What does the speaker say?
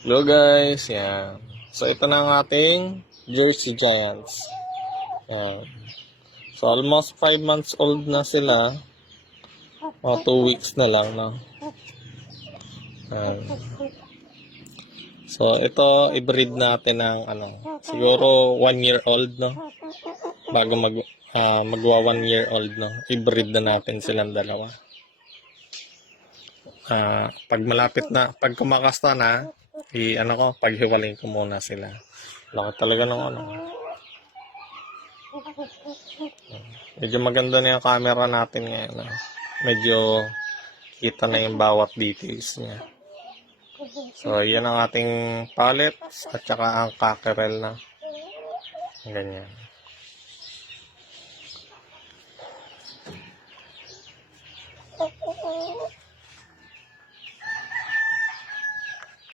Hello guys, yan. So ito na ang ating Jersey Giants. Yan. So almost 5 months old na sila. O 2 weeks na lang, no? Yan. So ito, i-breed natin ng siguro 1 year old, no? Bago magwa 1 year old, no? I-breed na natin silang dalawa. Pag malapit na, pag kumakasta na, paghiwalay ko muna sila. Laki talaga ng Medyo maganda na yung camera natin ngayon. Medyo kita na yung bawat details niya. So, yan ang ating pallets at saka ang cockerel na. Ganyan.